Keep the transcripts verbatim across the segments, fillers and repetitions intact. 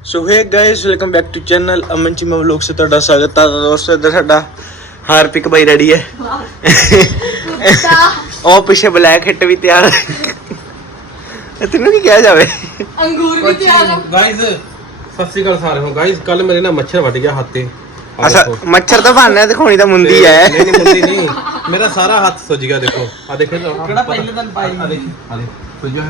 So hey guys welcome back to channel Aman Cheema vlog से ਤੁਹਾਡਾ स्वागत है दोस्तों। इधर ਸਾਡਾ हार्पिक भाई रेडी है और पीछे ब्लैक हिट भी तैयार है। तेनू की किया जावे अंगूर भी तैयार है गाइस। सत श्री अकाल सारे हो गाइस। कल मेरे ना मच्छर वट गया हाथ ते। अच्छा मच्छर तो बहाना है दिखानी तो मुंदी है। नहीं नहीं मुंदी नहीं, मेरा सारा हाथ सुज गया। देखो आ देखे तो केड़ा पहले दिन पाई आ देख आ देख सुज गया है।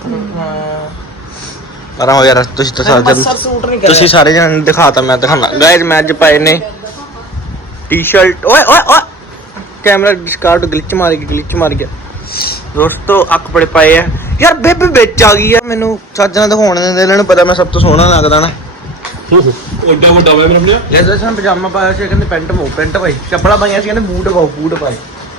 पर हो यार ਤੁਸੀਂ ਤਾਂ ਸਾਰੇ ਤੁਸੀਂ ਸਾਰੇ ਜਣ ਦਿਖਾਤਾ ਮੈਂ ਦਿਖਾਣਾ ਗਾਇਸ। ਮੈਂ ਅੱਜ ਪਾਏ ਨੇ ਟੀ-ਸ਼ਰਟ ਓਏ ਓਏ ਓਏ कैमरा डिस्कार्ड ग्लिच मार गया ग्लिच मार गया दोस्तों। अक बड़े पाए है यार बेबे बिच आ गई है। मैनू ਚੱਜ ਨਾਲ ਦਿਖਾਉਣ ਦਿੰਦੇ ਇਹਨਾਂ ਨੂੰ ਪਤਾ ਮੈਂ ਸਭ ਤੋਂ ਸੋਹਣਾ ਲੱਗਦਾ ਨਾ। ਓਡਾ ਵੱਡਾ ਹੋਇਆ ਮੇਰਾ ਭਲਿਆ। ਲੈ ਜੈਸਾ ਪਜਾਮਾ ਪਾਇਆ ਸੀ ਕਹਿੰਦੇ ਪੈਂਟ ਪਾਓ ਪੈਂਟ ਪਾਈ ਚੱਪਲਾਂ ਪਾਈਆਂ ਸੀ ਕਹਿੰਦੇ ਬੂਟ ਪਾਓ ਬੂਟ ਪਾਏ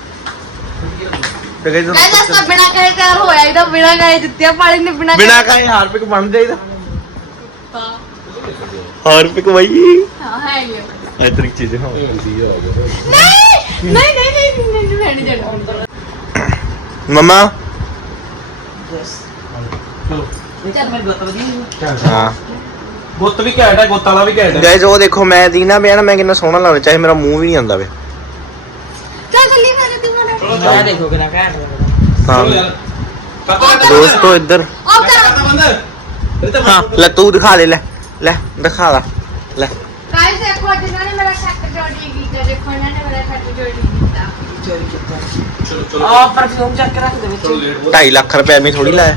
ਤੇ ਗਾਇਸ ਮੈਂ ਤਾਂ ਬਿਨਾ ਕਹੇ ਤਿਆਰ ਹੋਇਆ ਇਹਦਾ ਬਿਨਾ ਕਹੇ ਜੁੱਤੀਆਂ ਪਾਲੀ ਨੇ ਬਿਨਾ ਬਿਨਾ ਕਹੇ ਹਾਰਪਿਕ ਬਣ ਜਾਈਦਾ। ਹਾਂ ਹਾਰਪਿਕ ਬਾਈ ਹਾਂ ਹੈ ਇਹ ਇਹ ਤਰੀਕ ਚੀਜ਼ ਹਾਂ ਨਹੀਂ ਨਹੀਂ ਨਹੀਂ ਨਹੀਂ ਨਹੀਂ ਮੈਂ ਨਹੀਂ ਜਾਣਾ ਮਮਾ ਚੱਲ ਮੇਰੇ ਗੁੱਤ ਵਧੀ ਹਾਂ ਗੁੱਤ ਵੀ ਘੈਂਟ ਹੈ, ਗੁੱਤ ਵਾਲਾ ਵੀ ਘੈਂਟ ਹੈ। ਗਾਇਸ ਉਹ ਦੇਖੋ ਮੈਂ ਦੀਨਾ ਪਿਆ ਨਾ ਮੈਂ ਕਿੰਨਾ ਸੋਹਣਾ ਲੱਗਦਾ ਚਾਹੇ ਮੇਰਾ ਮੂੰਹ ਵੀ ਨਹੀਂ ਆਉਂਦਾ ਵੇ। ਚੱਲ ਚੱਲੀ ਮਾਰੇ ਤੂੰ ਮਾਰੇ ਮੈਂ ਦੇਖੋਗੇ ਨਾ ਘੈਂਟ ਹਾਂ ਯਾਰ ਦੋਸਤੋ ਇੱਧਰ ਆਪ ਕਰ ਕਰਨਾ ਬੰਦ ਇਹ ਤਾਂ ਹਾਂ ਲੈ ਤੂੰ ਦਿਖਾ ਦੇ ਲੈ ਲੈ ਦਿਖਾ ਲਾ ਲੈ ਗਾਇਸ ਦੇਖੋ ਅੱਜ ਇਹਨਾਂ ਨੇ ਮੇਰਾ ਸ਼ੱਕ ਜੋੜੀ ਕੀਤਾ। ਦੇਖੋ ਇਹਨਾਂ ਨੇ ਮੇਰਾ ਸ਼ੱਕ ਜੋੜੀ ਕੀਤਾ। ਚੋਰੀ ਕੀਤਾ ਚਲੋ ਚਲੋ ਆ ਪਰਫਿਊਮ ਚੱਕ ਕੇ ਰੱਖ ਦੇ ਵਿੱਚ ਚਲੋ ਲੇਟ ਢਾਈ ਲੱਖ ਰੁਪਏ ਐਵੇਂ ਥੋੜੀ ਲਾਇਆ।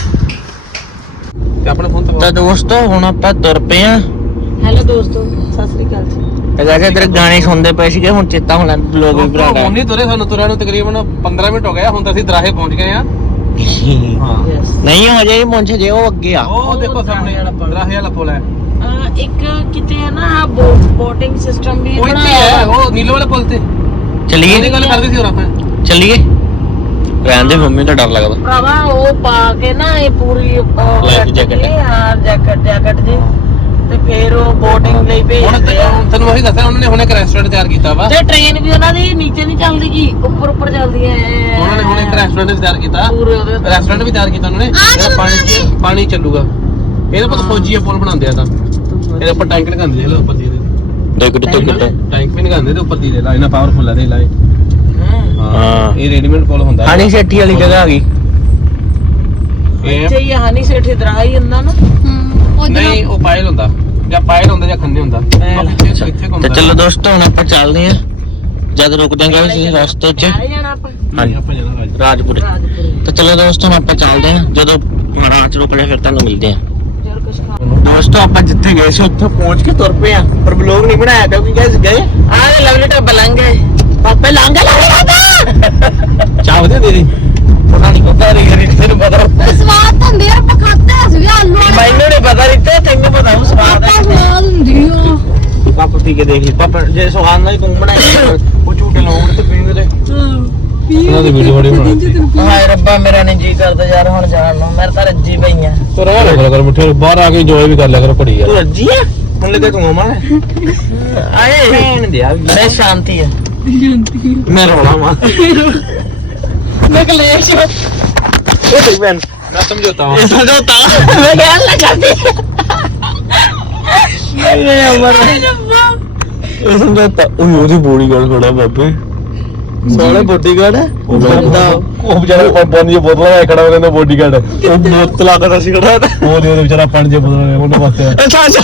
ਤੇ ਆਪਣਾ ਫੋਨ ਤਾਂ ਦੋਸਤੋ ਹੁਣ ਆਪਾਂ ਤੁਰ ਪਏ ਆ। ਹੈਲੋ ਦੋਸਤੋ ਸਤਿ ਸ੍ਰੀ ਅਕਾਲ ਜੀ। ਤੇ ਕਹਿੰਦੇ ਇਧਰ ਗਾਣੇ ਸੁਣਦੇ ਪਏ ਸੀਗੇ ਹੁਣ ਚੇਤਾ ਹੁਣ ਲੋਕ ਵੀ ਭਰਾ ਹੁਣ ਨਹੀਂ ਤੁਰੇ, ਸਾਨੂੰ ਤੁਰਿਆ ਨੂੰ ਤਕਰੀਬਨ ਪੰਦਰਾਂ ਮਿੰਟ ਹੋ ਗਏ। ਹੁਣ ਤਾਂ ਅਸੀਂ ਦਰਾਹੇ ਪਹੁੰਚ ਗਏ ਆ। ਹਾਂ ਯੈਸ ਨਹੀਂ ਹੋ ਜਾਏ ਮੁੰਛ ਜੇ ਉਹ ਅੱਗੇ ਆ। ਉਹ ਦੇਖੋ ਸਾਹਮਣੇ ਦਰਾਹੇ ਵਾਲਾ ਪੁਲ ਹੈ। ਇੱਕ ਕਿਤੇ ਹੈ ਨਾ ਬੋਟਿੰਗ ਸਿਸਟਮ ਵੀ ਉਹ ਇੱਥੇ ਹੈ, ਉਹ ਨੀਲੇ ਵਾਲੇ ਪੁਲ ਤੇ। ਚੱਲੀਏ ਉਹਦੀ ਗੱਲ ਕਰਦੇ ਸੀ ਹੋਰ ਆਪਾਂ। ਚੱਲੀਏ ਰਹਿਣ ਦੇ ਮੰਮੀ ਤਾਂ ਡਰ ਲੱਗਦਾ। ਭਰਾਵਾ ਉਹ ਪਾ ਕੇ ਨਾ ਇਹ ਪੂਰੀ Life jacket ਹੈ। ਹਾਂ ਜੈਕਟ ਜੈਕਟ ਜੀ ਤੇ ਫਿਰ ਉਹ ਬੋਟਿੰਗ ਲਈ ਹੁਣ ਭੇਜਦੇ ਆ। ਤੁਹਾਨੂੰ ਉਹੀ ਦੱਸਿਆ ਉਹਨਾਂ ਨੇ ਹੁਣੇ ਇੱਕ ਰੈਸਟੋਰੈਂਟ ਤਿਆਰ ਕੀਤਾ ਵਾ। ਤੇ ਟ੍ਰੇਨ ਵੀ ਉਹਨਾਂ ਦੀ ਨੀਚੇ ਨਹੀਂ ਚੱਲਦੀ ਜੀ ਉੱਪਰ ਉੱਪਰ ਚੱਲਦੀ ਹੈ। ਉਹਨਾਂ ਨੇ ਹੁਣੇ ਇੱਕ ਰੈਸਟੋਰੈਂਟ ਤਿਆਰ ਕੀਤਾ। ਪੂਰੇ ਉਹਦੇ ਰੈਸਟੋਰੈਂਟ ਵੀ ਤਿਆਰ ਕੀਤਾ ਉਹਨਾਂ ਨੇ। ਇਹਦਾ ਪਾਣੀ ਚ ਪਾਣੀ ਚੱਲੂਗਾ। ਇਹਦੇ ਉੱਪਰ ਫੌਜੀ ਪੁਲ ਬਣਾਉਂਦੇ ਆ ਤਾਂ ਇਹਦੇ ਉੱਪਰ ਟੈਂਕ ਲਗਾਉਂਦੇ ਦੇ ਲੋ ਉੱਪਰ ਦੀ ਦੇਖ ਟਿਕ ਟਿਕ ਟੈਂਕ ਵੀ ਲਗਾਉਂਦੇ ਤੇ ਉੱਪਰ ਦੀ ਦੇ ਲਾ ਇਹਨਾਂ ਪਾਵਰਫੁੱਲ ਆ ਦੇ ਲਾਏ। ਹਾਂ। ਇਹ ਰੈਡੀਮੇਡ ਪੁਲ ਹੁੰਦਾ। ਹਣੀ ਸੇਠੀ ਵਾਲੀ ਜਗ੍ਹਾ ਆ ਗਈ। ਇਹ ਅੱਛਾ ਇਹ ਹਨੀ ਸੇਠ ਇਧਰ ਹੀ ਹੁੰਦਾ ਨਾ। ਹੂੰ ਨਹੀਂ ਉਹ ਪਾਇਲ ਹੁੰਦਾ ਜਾਂ ਪਾਇਲ ਹੁੰਦਾ ਜਾਂ ਖੰਨੇ ਹੁੰਦਾ। ਪਾਇਲ। ਇੱਥੇ ਇੱਥੇ ਤੇ ਘੁੰਮਦਾ। ਚਲੋ ਦੋਸਤੋ ਹੁਣ ਆਪਾਂ ਚੱਲਦੇ ਆ। ਜਦ ਰੁਕਦੇ ਆਂ ਅਸੀਂ ਰਸਤੇ 'ਚ ਆ ਜਾਣਾ ਆਪਾਂ ਹਾਂਜੀ ਆਪਾਂ ਜਾਣਾ ਰਾਜ। ਰਾਜਪੁਰੇ। ਰਾਜਪੁਰੇ ਤੇ ਚਲੋ ਦੋਸਤੋ ਹੁਣ ਆਪਾਂ ਚੱਲਦੇ ਆ। ਜਦੋਂ ਰਾਤ ਚ ਰੁਕ ਲਿਆ ਫਿਰ ਤੁਹਾਨੂੰ ਮਿਲਦੇ ਆ। ਚਲ ਕੁਛ ਖਾ ਦੋਸਤੋ ਆਪਾਂ ਜਿੱਥੇ ਗਏ ਸੀ ਉੱਥੇ ਪਹੁੰਚ ਕੇ ਤੁਰ ਪਏ ਆ ਪਰ ਵਲੌਗ ਨਹੀਂ ਬਣਾਇਆ ਕਿਉਂਕਿ ਗਾਇਸ ਗਏ ਆ ਲਵਲੀ ਟੱਬ ਲੰਘੇ ਪਾਪੇ ਲਾਂਗਾ ਲਾਂਗਾ ਚਾਹ ਵਧੀਆ ਦੇ ਦੇ। ਪਤਾ ਨਹੀਂ ਪਤਾ ਨਹੀਂ ਕਰੀ ਤੈਨੂੰ ਪਤਾ ਸਵਾਦ ਤਾਂ ਹੁੰਦੇ ਆ ਆਪਾਂ ਖਾਤੇ ਸੀ ਆਲੂ ਵਾਲੇ ਮੈਨੂੰ ਨਹੀਂ ਪਤਾ ਰਿੱਤੇ ਤੈਨੂੰ ਪਤਾ ਉਹ ਸਵਾਦ ਆਪਾਂ ਸਵਾਦ ਹੁੰਦੀ ਆ। ਪਾਪਾ ਪੀ ਕੇ ਦੇਖ ਲਈ ਪਾਪਾ ਜੇ ਸਵਾਦ ਨਾਲ ਤੂੰ ਬਣਾਇਆ ਉਹ ਝੂਟੇ ਲਾਉਂਗੇ ਤੇ ਪੀਣਗੇ ਤੇ ਉਹਨਾਂ ਦੀ ਵੀਡੀਓ ਬੜੀ ਬਣਾਉਂਦੀ। ਹਾਏ ਰੱਬਾ ਮੇਰਾ ਨਹੀਂ ਜੀ ਕਰਦਾ ਯਾਰ ਹੁਣ ਜਾਣ ਨੂੰ ਮੇਰੇ ਤਾਂ ਰੱਜੀ ਪਈਆਂ। ਤੋ ਰਹਿ ਲਿਆ ਕਰ ਮਿੱਠੇ ਬਾਹਰ ਆ ਕੇ ਇੰਜੋਏ ਵੀ ਕਰ ਲਿਆ ਕਰੋ ਘੜੀ ਤੂੰ ਯਾਰ। ਰੱਜੀ ਆ ਹੁਣ ਲੱਗੇ ਤੂੰ ਮਾ ਆਏ ਭੈਣ ਦੇ ਆ ਮੈਂ ਸ਼ਾਂਤੀ ਆ ਮੈਂ ਰੋਣਾ ਮਾ ਮੈਂ ਕਲੇਸ਼ ਉਹ ਤੇ ਭੈਣ ਮੈਂ ਸਮਝੌਤਾ ਹਾਂ। ਇਹ ਸਮਝੌਤਾ ਮੈਂ ਕਹਿਣ ਲੱਗਾ ਸੀ ਇਹ ਅਮਰ ਇਹ ਸਮਝੌਤਾ ਉਹ ਉਹਦੀ ਬੋਡੀ ਗਾਰਡ ਖੜਾ ਬਾਬੇ ਸੋਹਣਾ ਬੋਡੀ ਗਾਰਡ ਹੈ ਉਹ ਬੰਦਾ ਉਹ ਵਿਚਾਰਾ ਪਾਣੀ ਦੀਆਂ ਬੋਤਲਾਂ ਲੈ ਖੜਾ ਉਹਦਾ ਬੋਡੀਗਾਰਡ। ਉਹ ਮੁੱਤ ਲੱਗਦਾ ਸੀ ਖੜਾ ਉਹ ਉਹਦੇ ਵਿਚਾਰਾ ਪਾਣੀ ਦੀਆਂ ਬੋਤਲਾਂ ਉਹਨੇ ਵਾਸਤੇ। ਅੱਛਾ ਅੱਛਾ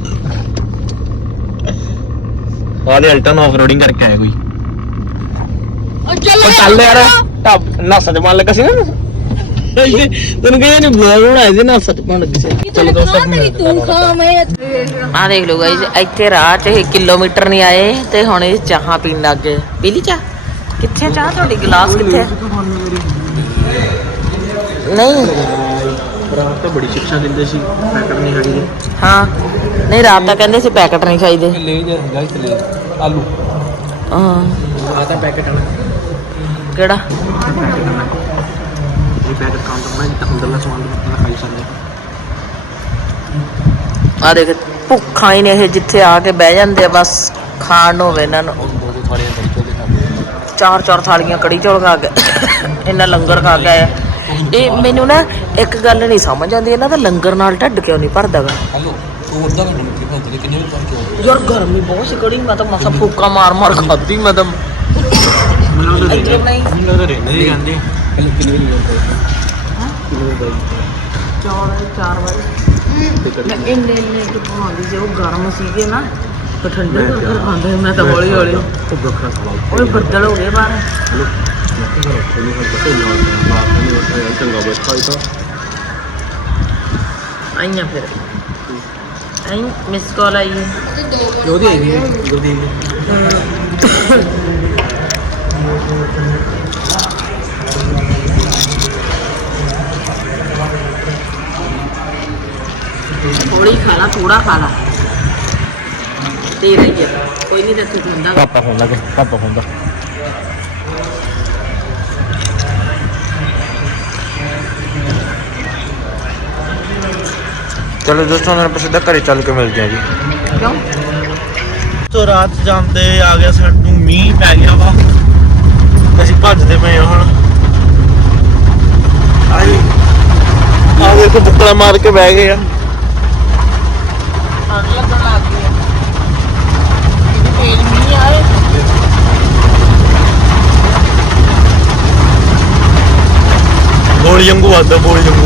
ਆਦੇ ਅਲਟਨ ਆਫ ਰੋਡਿੰਗ ਕਰਕੇ ਆਇਆ ਕੋਈ ਉਹ ਚੱਲ ਉਹ ਚੱਲ ਯਾਰ ਟੱਪ ਨਸਾਂ ਚ ਮਨ ਲੱਗਾ ਸੀ ਨਾ ਤੈਨੂੰ ਕਹਿੰਦੇ ਨੇ ਬਲੌਗ ਬਣਾਏ ਸੀ ਨਸਾਂ ਚ ਪਾਉਣ ਲੱਗੀ ਸੀ। ਚਲੋ ਦੋਸਤੋ ਤੇਰੀ ਤੂੰ ਖਾ ਮੈਂ ਆ ਦੇਖ ਲਓ ਗਾਇਸ ਇੱਥੇ ਰਾਹ 'ਚ ਇਹ ਕਿਲੋਮੀਟਰ ਨਹੀਂ ਆਏ ਤੇ ਹੁਣ ਇਹ ਚਾਹਾਂ ਪੀਣ ਲੱਗ ਗਏ। ਪੀ ਲਈ ਚਾਹ? ਕਿੱਥੇ ਚਾਹ ਤੁਹਾਡੀ ਗਲਾਸ ਕਿੱਥੇ? ਨਹੀਂ ਰਾਤ ਤਾਂ ਬੜੀ ਸਿੱਖਿਆ ਦਿੰਦੇ ਸੀ ਪੈਕਟ ਨਹੀਂ ਖੜੀ ਹਾਂ ਨਹੀਂ ਰਾਤ ਤਾਂ ਕਹਿੰਦੇ ਸੀ ਪੈਕਟ ਨਹੀਂ ਖਾਈਦੇ। ਲੈ ਜਾ ਗਾਇਸ ਲੈ ਆਲੂ ਹਾਂ ਆ ਤਾਂ ਪੈਕਟ ਆਣਾ ਕਿਹੜਾ ਇਹ ਪੈਕਟ ਕਾਊਂਟਰ ਮੈਂ ਜਿੱਦਾਂ ਅੰਦਰਲਾ ਸਮਾਨ ਨੂੰ ਖਾਈ ਸਕਦੇ। ਆ ਦੇਖ ਭੁੱਖਾ ਹੀ ਨੇ ਇਹ ਜਿੱਥੇ ਆ ਕੇ ਬਹਿ ਜਾਂਦੇ ਆ ਬਸ ਖਾਣ ਨੂੰ ਹੋਵੇ ਇਹਨਾਂ ਨੂੰ। ਚਾਰ ਚਾਰ ਥਾਲੀਆਂ ਕੜੀ ਚੌਲ ਖਾ ਕੇ ਇੰਨਾ ਲੰਗਰ ਖਾ ਕੇ ਆਇਆ। ਇਹ ਮੈਨੂੰ ਨਾ ਇੱਕ ਗੱਲ ਨਹੀਂ ਸਮਝ ਆਉਂਦੀ ਇਹਨਾਂ ਦਾ ਲੰਗਰ ਨਾਲ ਢੱਡ ਕਿਉਂ ਨਹੀਂ ਭਰਦਾ ਗਾ। ਉਹ ਅੱਧਾ ਘੰਟਾ ਨਿਕਲ ਪੈਂਦੇ ਕਿੰਨੇ ਵਜੇ ਤੱਕ ਕਿਉਂ ਯਾਰ ਗਰਮੀ ਬਹੁਤ ਸੀ ਕੜੀ ਮੈਂ ਤਾਂ ਮਸਾ ਫੂਕਾ ਮਾਰ ਮਾਰ ਖਾਧੀ ਮੈਂ ਤਾਂ ਇੱਥੇ ਨਹੀਂ ਮੈਨੂੰ ਤਾਂ ਰਹਿੰਦੇ ਹੀ ਕਹਿੰਦੇ ਕਿੰਨੇ ਕਿੰਨੇ ਵਜੇ ਹਾਂ ਕਿੰਨੇ ਵਜੇ ਚਾਰ ਚਾਰ ਵਜੇ ਮੈਂ ਇੰਨੇ ਇੰਨੇ ਕਿ ਬਣਾਉਂਦੀ ਸੀ ਉਹ ਗਰਮ ਸੀਗੇ ਨਾ ਤੇ ਠੰਡੇ ਕਰਕੇ ਖਾਂਦੇ ਮੈਂ ਤਾਂ ਹੌਲੀ ਹੌਲੀ ਉਹ ਬੱਕਰਾ ਸਵਾਲ ਉਹ ਬੱਦਲ ਹੋ ਗਏ ਬਾਹਰ ਚੰਗਾ ਬੈਠਾ ਹੀ ਤਾਂ ਆਈਆਂ ਫਿਰ ਆਈ ਮਿਸ ਕਾਲ ਆਈ ਹੈ ਜੋਦੀ ਆਈ ਹੈ ਜੋਦੀ ਥੋੜੀ ਖਾ ਲਾ ਥੋੜਾ ਖਾ ਲਾ ਤੇਰਾ ਹੀ ਹੈ ਕੋਈ ਨਹੀਂ ਰੱਖੀ ਹੁੰਦਾ ਪਾਪਾ ਹੁੰਦਾ ਕਿ ਪਾਪਾ ਹੁੰਦਾ ਚਲੋ ਦੋਸਤੋ ਉਹਨਾਂ ਨੂੰ ਸਿੱਧਾ ਘਰੇ ਚੱਲ ਕੇ ਮਿਲਦੇ ਆ ਜੀ ਕਿਉਂ ਤੋ ਰਾਤ ਜਾਂਦੇ ਆ ਗਿਆ ਸਾਨੂੰ ਮੀਂਹ ਪੈ ਗਿਆ ਵਾ ਅਸੀਂ ਭੱਜਦੇ ਪਏ ਹਾਂ ਹੁਣ ਆਈ ਆ ਦੇਖੋ ਬੁੱਕਲਾ ਮਾਰ ਕੇ ਬਹਿ ਗਏ ਆ ਠੰਡ ਲੱਗਣ ਲੱਗ ਗਈ ਹੈ ਤੇਲ ਨਹੀਂ ਆਏ ਗੋਲੀ ਵਾਂਗੂ ਆਦਾ ਗੋਲੀ ਵਾਂਗੂ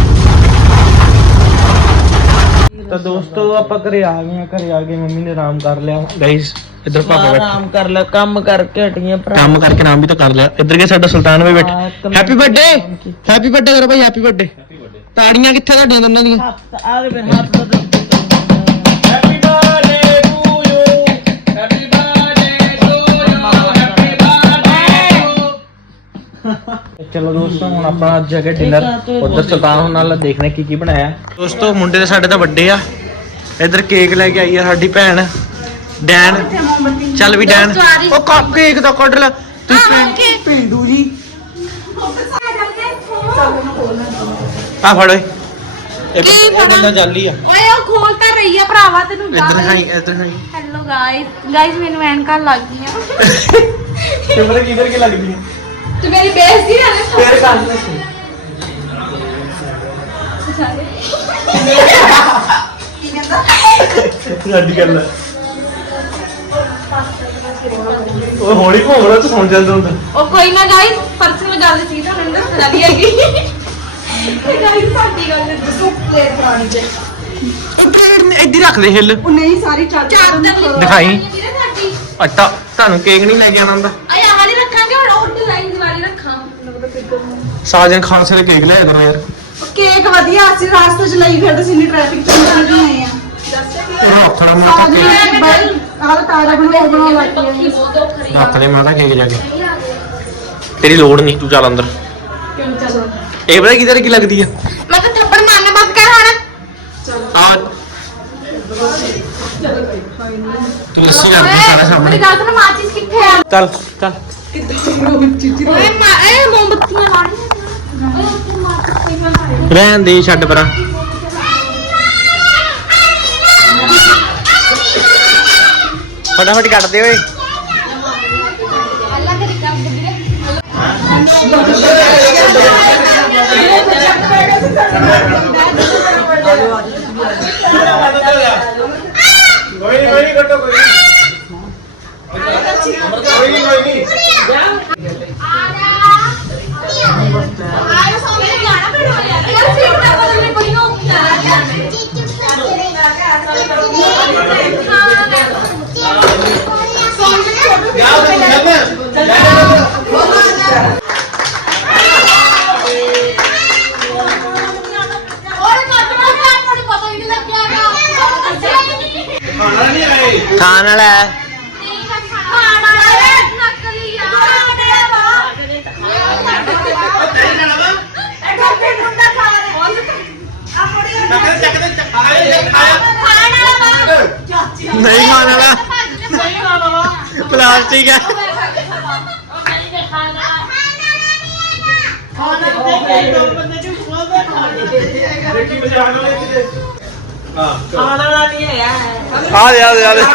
ਤਾਂ ਦੋਸਤੋ ਆਪਾਂ ਘਰੇ ਆ ਗਏ ਆ ਘਰੇ ਆ ਕੇ ਮੰਮੀ ਨੇ ਆਰਾਮ ਕਰ ਲਿਆ ਗਾਇਸ ਇੱਧਰ ਪਾਪਾ ਬੈਠੇ ਆਰਾਮ ਕਰ ਲੈ ਕੰਮ ਕਰਕੇ ਹਟੀਆਂ ਭਰਾ ਕੰਮ ਕਰਕੇ ਆਰਾਮ ਵੀ ਤਾਂ ਕਰ ਲਿਆ ਇੱਧਰ ਕੇ ਸਾਡਾ ਸੁਲਤਾਨ ਵੀ ਬੈਠਾ ਹੈਪੀ ਬਰਥਡੇ ਹੈਪੀ ਬਰਥਡੇ ਕਰੋ ਭਾਈ ਹੈਪੀ ਬਰਥਡੇ ਤਾੜੀਆਂ ਕਿੱਥੇ ਤੁਹਾਡੀਆਂ ਦੋਨਾਂ ਦੀਆਂ ਹੱਥ ਆ ਦੇ ਹੱਥ ਬਦਲ happy birthday to you happy birthday to you happy birthday ਚਲੋ ਦੋਸਤੋ ਹੁਣ ਆਪਾਂ ਅੱਜ ਜਗ੍ਹਾ ਡਿਨਰ ਉਧਰ ਸੁਲਤਾਨ ਹੁਣ ਨਾਲ ਦੇਖਣੇ ਕੀ ਕੀ ਬਣਾਇਆ ਦੋਸਤੋ ਮੁੰਡੇ ਦੇ ਸਾਡੇ ਤਾਂ ਵੱਡੇ ਆ ਇੱਧਰ ਕੇਕ ਲੈ ਕੇ ਆਈ ਆ ਸਾਡੀ ਭੈਣ ਡੈਨ ਚੱਲ ਵੀ ਡੈਨ ਉਹ ਕੱਪ ਕੇਕ ਦਾ ਕੱਢ ਲੈ ਤੂੰ ਪਿੰਡੂ ਜੀ ਆ ਫੜ ਓਏ ਇਹ ਬੰਦਾ ਜਾਲੀ ਆ ਓਏ ਉਹ ਖੋਲ ਤਾਂ ਰਹੀ ਆ ਭਰਾਵਾ ਤੈਨੂੰ ਇੱਧਰ ਹਾਈ ਇੱਧਰ ਹਾਈ ਹੈਲੋ ਗਾਇਸ ਗਾਇਸ ਮੈਨੂੰ ਐਨਕਾਂ ਲੱਗ ਗਈਆਂ ਕੈਮਰਾ ਕਿਧਰ ਕੀ ਲੱਗਦੀ ਹੈ ਤੇ ਮੇਰੀ ਬੇਇੱਜ਼ਤੀ ਨਾ ਨਾ ਫੇਰ ਕਰ ਲੈ ਸਾਡੀ ਗੱਲ ਹੈ ਉਹ ਹੌਲੀ ਘੁੰਮਦਾ ਤੂੰ ਸੁਣ ਜਾਂਦਾ ਹੁੰਦਾ ਉਹ ਕੋਈ ਨਾ ਗਾਇਸ ਪਰਸਨਲ ਗੱਲ ਸੀ ਤਾਂ ਮੈਨੂੰ ਦੱਸਣਾ ਵੀ ਹੈਗੀ ਤੇ ਗਾਇਸ ਸਾਡੀ ਗੱਲ ਦੱਸੋ ਪਲੇਟ ਪੁਰਾਣੀ ਤੇ ਇੱਧਰ ਰੱਖ ਦੇ ਹਿੱਲ ਉਹ ਨਹੀਂ ਸਾਰੀ ਚਾਦਰ ਦਿਖਾਈ। ਸਾਡੀ ਅੱਟਾ ਤੁਹਾਨੂੰ ਕੇਕ ਨਹੀਂ ਲੈ ਕੇ ਆਣਾ ਹੁੰਦਾ ਆ ਯਾ ਵਾਲੀ ਰੱਖਾਂਗੇ ਹੁਣ ਉਹ ਡਿਜ਼ਾਈਨ ਵਾਲੀ ਰੱਖਾਂ ਸਾਜਨ ਖਾਨ ਸੇ ਕੇਕ ਲੈ ਕਰੋ ਯਾਰ ਕੇਕ ਵਧੀਆ ਅਸੀਂ ਰਾਸਤੇ ਚ ਲਈ ਫਿਰਦੇ ਸੀ ਨੀ ਟ੍ਰੈਫਿਕ ਚ ਚੱਲ ਕੇ ਆਏ ਆ ਉਹ ਥੋੜਾ ਮੋਟਾ ਕੇਕ ਬਾਈ ਆਹ ਤਾਜ਼ਾ ਬਣਾ ਬਣਾ ਲੱਗੀ ਰੱਖ ਦੇ ਮਾਤਾ ਕੇਕ ਜਾ ਕੇ ਤੇਰੀ ਲੋੜ ਨਹੀਂ ਤੂੰ ਚੱਲ ਅੰਦਰ ਕਿਉਂ ਚੱਲੋ ਇਹ ਪਤਾ ਕਿਧਰ ਕੀ ਲੱਗਦੀ ਆ ਮੈਂ ਤਾਂ ਥੱਪੜ ਮਾਰਨਾ ਬੰਦ ਕਰ ਹੁਣ ਆ ਤੂੰ ਲੱਸੀ ਕਰਦੀ ਸਾਰਾ ਸਾਹਮਣੇ ਮੇਰੀ ਗੱਲ ਸੁਣ ਮਾਚਿਸ ਕਿੱਥੇ ਆ ਚੱਲ ਚੱਲ ਓਏ ਮਾ ਇਹ ਮੋਮਬੱਤੀਆਂ ਲਾਣੀਆਂ ਓਏ ਉੱਥੇ ਮਾਚਿਸ ਕੋਈ ਨਾ ਲਾਏ ਰਹਿਣ ਦੇ ਛੱਡ ਪਰਾਂ ਫਟਾਫਟ ਕੱਟ ਦੇ ਓਏ ਅੱਲਾ ਕਰੀ ਕੰਮ ਵੀਰੇ ਕੋਈ ਨਹੀਂ ਕੋਈ ਨਹੀਂ ਕੱਟੋ ਕੋਈ ਕੋਈ ਨਹੀਂ ਕੋਈ ਨਹੀਂ ਆਇਆ ਸੋਨੇ ਜਾਣਾ ਪੈਣਾ ਯਾਰ ਯਾਰ ਸੀਟ ਨਾ ਬਦਲਨੇ ਕੋਈ ਹੋ ਖਾਣ ਵਾਲਾ ਹੈ ਨਹੀਂ ਖਾਣ ਵਾਲਾ ਪਲਾਸਟਿਕ ਹੈ ਖਾਣਾ ਵਾਲਾ ਨਹੀਂ ਹੈ ਆ ਦੇ ਆ ਦੇ ਆ ਦੇ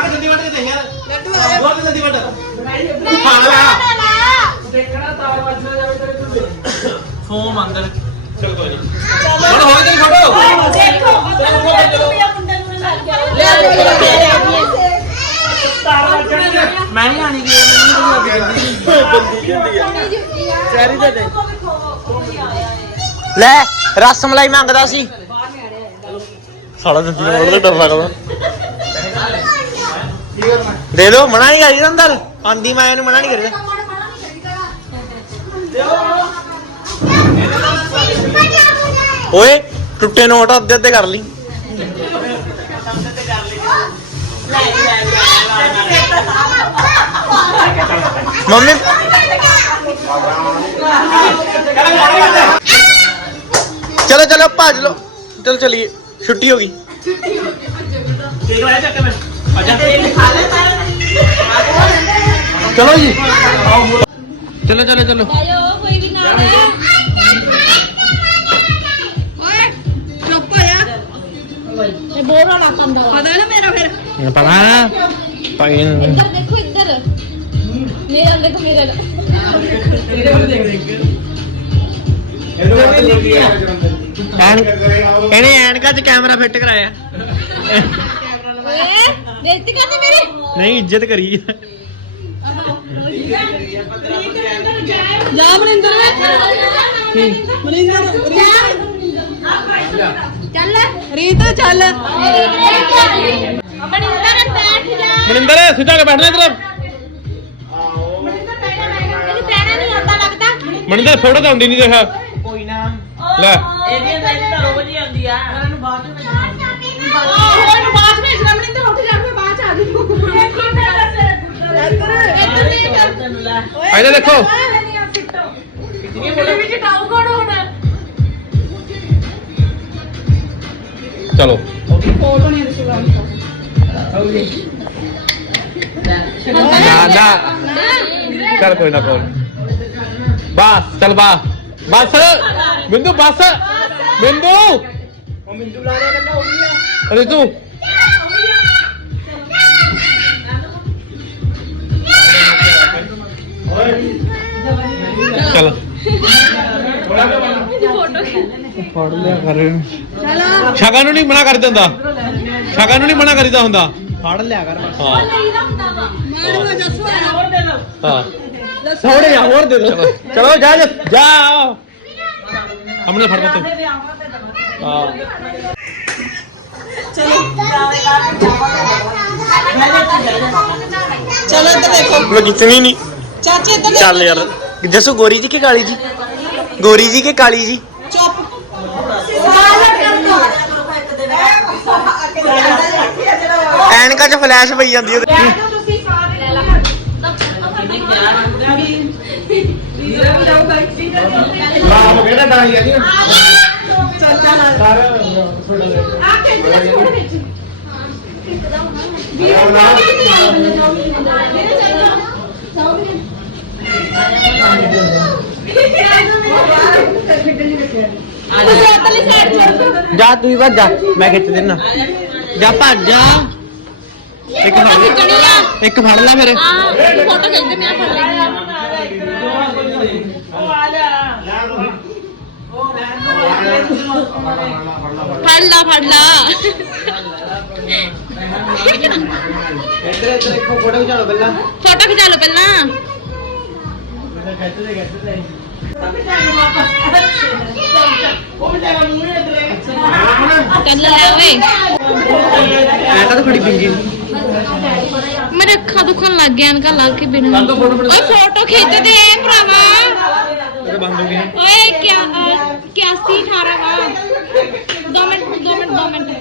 ਦੇਖਣਾ ਤਾਰ ਵੱਜਣਾ ਜਾਵੇ ਤੇਰੇ ਕੋਲ ਫੋਮ ਅੰਦਰ ਚਲ ਕੋਈ ਨਹੀਂ ਹੁਣ ਹੋਈ ਤੇਰੀ ਫੋਟੋ ਦੇਖੋ ਬੰਦਾ ਨੂੰ ਮੁੰਡੇ ਨੂੰ ਲੱਗ ਮੈਂ ਨਹੀਂ ਆਣੀ ਗਈ ਚੈਰੀ ਦੇ ਦੇ ਲੈ ਰਸ ਮਲਾਈ ਮੰਗਦਾ ਸੀ ਸਾਲਾ ਦੰਦੀ ਮੋੜ ਤੇ ਡਰ ਲੱਗਦਾ ਦੇ ਦੋ ਮਨਾ ਨਹੀਂ ਕਰੀ ਅੰਦਰ ਆਂਦੀ ਮੈਂ ਇਹਨੂੰ ਮਨਾ ਨਹੀਂ ਕਰਦਾ ਓਏ ਟੁੱਟੇ ਨੋਟ ਅੱਧੇ ਅੱਧੇ ਕਰ ਲਈ ਮੰਮੀ चलो चलो भाज लो चलो चलिए छुट्टी होगी चलो जी चलो चलो चलो ਆਇਓ ਕੋਈ ਵੀ ਨਾ ਆਵੇ ਓਏ ਚੁੱਪ ਹੋਇਆ ਇਹ ਬੋਰਾ ਨਾ ਕੰਦਾ ਪਤਾ ਨਾ ਮੇਰਾ ਫਿਰ पता ਇੱਧਰ ਦੇਖੋ ਇੱਧਰ ਮੇਰਾ ਦੇਖੋ ਮੇਰਾ ਇਹਨੇ ਐਨਕਾਂ 'ਚ ਕੈਮਰਾ ਫਿੱਟ ਕਰਾਇਆ ਓਏ ਬੇਇੱਜ਼ਤੀ ਕਰਦੀ ਮੇਰੀ ਨਹੀਂ ਇੱਜ਼ਤ ਕਰੀ ਜਾ ਮਨਿੰਦਰ ਮਨਿੰਦਰ ਚੱਲ ਰੀਤ ਚੱਲ ਮਨਿੰਦਰ ਬੈਠ ਜਾ ਮਨਿੰਦਰ ਸਿੱਧਾ ਕੇ ਬੈਠਣਾ ਇਧਰ ਮਨਿੰਦਰ ਬੈਠਾ ਮੈਂ ਇਹਨੂੰ ਪੈਣਾ ਨਹੀਂ ਆਉਂਦਾ ਲੱਗਦਾ ਮਨਿੰਦਰ ਫੋਟੋ ਤਾਂ ਹੁੰਦੀ ਨਹੀਂ ਦੇਖਾ ਕੋਈ ਨਾ ਲੈ ਇਹਦੀਆਂ ਤਾਂ ਤਾਂ ਰੋਜ਼ ਹੀ ਆਉਂਦੀ ਆ ਇਹਨਾਂ ਨੂੰ ਬਾਅਦ ਵਿੱਚ ਹੋਰ ਬਾਅਦ ਵਿੱਚ ਮਨਿੰਦਰ ਉੱਠ ਜਾ ਮੈਂ ਬਾਅਦ ਚ ਆ ਗਈ ਤੈਨੂੰ ਲੈ ਇਹਦਾ ਦੇਖੋ ਕਿੰਨੀ ਫੋਟੋ ਵਿੱਚ ਟਾਉ ਕੋਣ ਹੋਣਾ ਚਲੋ ਫੋਟੋ ਨਹੀਂ ਦਿਸੂਗਾ ਨਾ ਨਾ ਚੱਲ ਕੋਈ ਨਾ ਕੋਈ ਬਸ ਚੱਲ ਬਾ ਬਸ ਬਿੰਦੂ ਬਸ ਬਿੰਦੂ ਉਹ ਬਿੰਦੂ ਲਾ ਰਿਹਾ ਕਹਿੰਦਾ ਹੋ ਗਿਆ ਅਰੇ ਤੂੰ ਚੱਲ ਫੜ ਲਿਆ ਕਰ ਸ਼ਗਨ ਨੂੰ ਨਹੀਂ ਮਨਾ ਕਰ ਦਿੰਦਾ ਸ਼ਗਨ ਨੂੰ ਨਹੀਂ ਮਨਾ ਕਰੀਦਾ ਹੁੰਦਾ ਫੜ ਲਿਆ ਕਰ ਹਾਂ ਹਾਂ ਥੋੜੇ ਆ ਹੋਰ ਦੇ ਦੋ ਚਲੋ ਜਾ ਜਾ ਜਾ ਹਮਨੇ ਫੜ ਬੱਤੇ ਹਾਂ ਚਲੋ ਇੱਧਰ ਦੇਖੋ मैं कितनी नहीं ਚਾਚੀ ਇੱਧਰ चल यार जसू गोरी जी की काली जी गोरी जी की काली जी ਚੁੱਪ ਐਨਕਾਂ 'ਚ ਫਲੈਸ਼ ਪਈ ਜਾਂਦੀ ਉਹਦੇ ਤੁਸੀਂ ਸਾਰੇ ਲੈ ਲਾ ਆਹ ਕਿਹੜਾ ਡਾਈ ਆ ਜੀ ਜਾ ਤੂੰ ਹੀ ਭੱਜ ਜਾ ਮੈਂ ਖਿੱਚ ਦੇਣਾ ਜਾ ਭੱਜ ਜਾ ਇੱਕ ਫੜ ਲੈ ਇੱਕ ਫੜ ਲੈ ਮੇਰੇ ਫੋਟੋ ਖਿੱਚਦੇ ਮੈਂ ਫੜ ਲੈਣੀ ਫੜ ਲਾ ਫੜ ਲਾ ਇੱਧਰ ਇੱਧਰ ਦੇਖੋ ਫੋਟੋ ਖਿਚਾ ਲਓ ਪਹਿਲਾਂ ਫੋਟੋ ਖਿਚਾ ਲਓ ਪਹਿਲਾਂ ਖਿੱਚਦੇ ਖਿੱਚਦੇ ਚੱਲ ਲੈ ਓਏ ਐ ਤਾਂ ਖੜੀ ਪਿੰਗੀ ਮੇਰੇ ਅੱਖਾਂ ਦੁਖਣ ਲੱਗ ਗਿਆ ਅਨਕਾ ਲੱਗ ਕੇ ਬਿਨਾਂ ਓਏ ਫੋਟੋ ਖਿੱਚਦੇ ਐ ਭਰਾਵਾ ਇਹ ਬੰਦ ਹੋ ਗਿਆ ਓਏ ਕਿਆ ਇक्यासी अठारह ਵਾ दो मिनट दो मिनट दो मिनट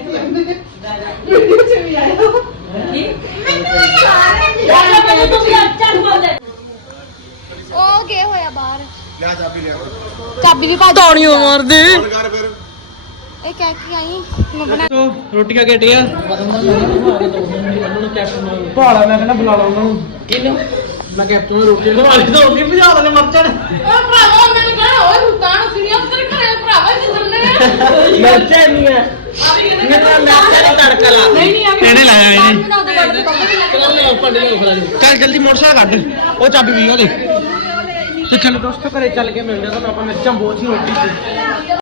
ਉਹ ਗਏ ਹੋਇਆ ਬਾਹਰ ਲੈ ਚਾਬੀ ਲੈ ਚਾਬੀ ਵੀ ਪਾ ਤਾਣੀਆਂ ਮਾਰਦੇ ਇਹ ਕਹਿ ਕੇ ਆਈ ਮੈਂ ਬਣਾ ਤੋ ਰੋਟੀਆਂ ਘਟੀਆਂ ਭਾੜਾ ਮੈਂ ਕਹਿੰਦਾ ਬੁਲਾ ਲਾ ਉਹਨਾਂ ਨੂੰ ਕਿਹਨੂੰ ਮੈਂ ਕੈਪਟਨ ਨੂੰ ਰੋਟੀ ਖਵਾ ਲਈ ਤਾਂ ਉਹਦੀ ਭਜਾ ਦੇਣੇ ਮਰ ਜਾਣ ਓ ਭਰਾਵਾ ਉਹਨਾਂ ਨੇ ਕਿਹਾ ਓਏ ਹੁੱਤਾਂ ਨੂੰ ਸੀਨੀਅਰ ਤੇਰੇ ਘਰੇ ਭਰਾਵਾ ਜਿੰਦਨ ਨੇ ਮਿਰਚਾਂ ਨਹੀਂ ਹੈ ਮੈਂ ਤਾਂ ਮਿਰਚਾਂ ਦਾ ਤੜਕਾ ਲਾ ਨਹੀਂ ਨਹੀਂ ਆ ਇਹਨੇ ਲਾਇਆ ਇਹਨੇ ਬਣਾ ਦੇ ਬਣਾ ਦੇ ਪਾਪਾ ਵੀ ਲੱਗ ਗਿਆ ਚੱਲ ਜਲਦੀ ਮੋਟਰਸਾਈਕਲ ਕੱਢ ਉਹ ਚਾਬੀ ਵੀ ਉਹਦੇ ਤੇ ਚਲੋ ਦੋਸਤੋ ਘਰੇ ਚੱਲ ਕੇ ਮਿਲਦੇ ਆ ਤੁਹਾਨੂੰ ਆਪਾਂ ਮਿਰਚਾਂ ਬਹੁਤ ਹੀ ਰੋਟੀ ਤੇ